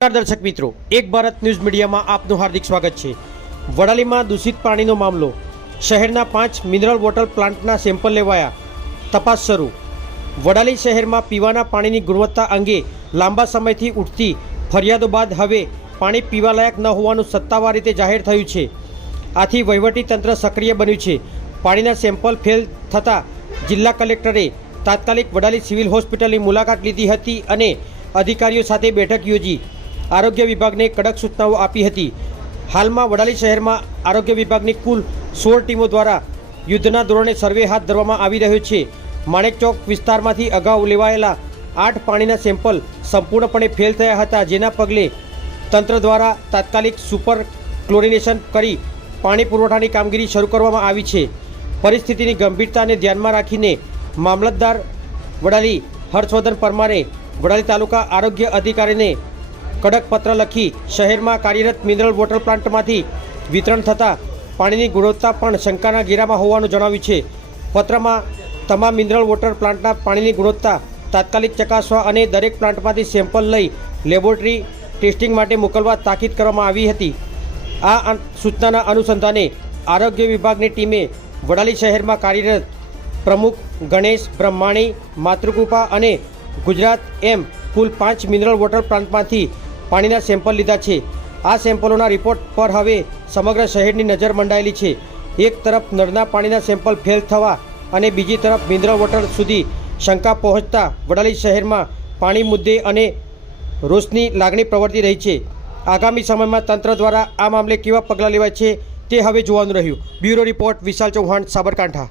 દર્શક મિત્રો, એક ભારત ન્યૂઝ મીડિયામાં આપનું હાર્દિક સ્વાગત છે। વડાલીમાં દૂષિત પાણીનો મામલો। શહેરના 5 મિનરલ વોટર પ્લાન્ટના સેમ્પલ લેવાયા, તપાસ શરૂ। વડાલી શહેરમાં પીવાના પાણીની ગુણવત્તા અંગે લાંબા સમયથી ઉઠતી ફરિયાદો બાદ હવે પાણી પીવાલાયક ન હોવાનું સત્તાવાર રીતે જાહેર થયું છે। આથી વહીવટી તંત્ર સક્રિય બન્યું છે। પાણીના સેમ્પલ ફેલ થતાં જિલ્લા કલેક્ટરે તાત્કાલિક વડાલી સિવિલ હોસ્પિટલની મુલાકાત લીધી હતી અને અધિકારીઓ સાથે બેઠક યોજી આરોગ્ય વિભાગને કડક સૂચનાઓ આપી હતી। હાલમાં વડાલી શહેરમાં આરોગ્ય વિભાગની કુલ 16 ટીમો દ્વારા યુદ્ધના ધોરણે સર્વે હાથ ધરવામાં આવી રહ્યો છે। માણેકચોક વિસ્તારમાંથી અગાઉ લેવાયેલા 8 પાણીના સેમ્પલ સંપૂર્ણપણે ફેલ થયા હતા, જેના પગલે તંત્ર દ્વારા તાત્કાલિક સુપર ક્લોરિનેશન કરી પાણી પુરવઠાની કામગીરી શરૂ કરવામાં આવી છે। પરિસ્થિતિની ગંભીરતાને ધ્યાનમાં રાખીને મામલતદાર વડાલી હર્ષવર્ધન પરમારે વડાલી તાલુકા આરોગ્ય અધિકારીને કડક પત્ર લખી શહેરમાં કાર્યરત મિનરલ વોટર પ્લાન્ટમાંથી વિતરણ થતાં પાણીની ગુણવત્તા પણ શંકાના ઘેરામાં હોવાનું જણાવ્યું છે। પત્રમાં તમામ મિનરલ વોટર પ્લાન્ટના પાણીની ગુણવત્તા તાત્કાલિક ચકાસવા અને દરેક પ્લાન્ટમાંથી સેમ્પલ લઈ લેબોરેટરી ટેસ્ટિંગ માટે મોકલવા તાકીદ કરવામાં આવી હતી। આ સૂચનાના અનુસંધાને આરોગ્ય વિભાગની ટીમે વડાલી શહેરમાં કાર્યરત પ્રમુખ ગણેશ, બ્રહ્માણી, માતૃકૃપા અને ગુજરાત એમ કુલ 5 મિનરલ વોટર પ્લાન્ટમાંથી પાણીના સેમ્પલ લીધા છે। આ સેમ્પલોના રિપોર્ટ પર હવે સમગ્ર શહેરની નજર મંડાયેલી છે। એક તરફ નળના પાણીના સેમ્પલ ફેલ થવા અને બીજી તરફ મિનરલ વોટર સુધી શંકા પહોંચતા વડાલી શહેરમાં પાણી મુદ્દે અને રોષની લાગણી પ્રવર્તી રહી છે। આગામી સમયમાં તંત્ર દ્વારા આ મામલે કેવા પગલાં લેવાય છે તે હવે જોવાનું રહ્યું। બ્યુરો રિપોર્ટ, વિશાલ ચૌહાણ, સાબરકાંઠા।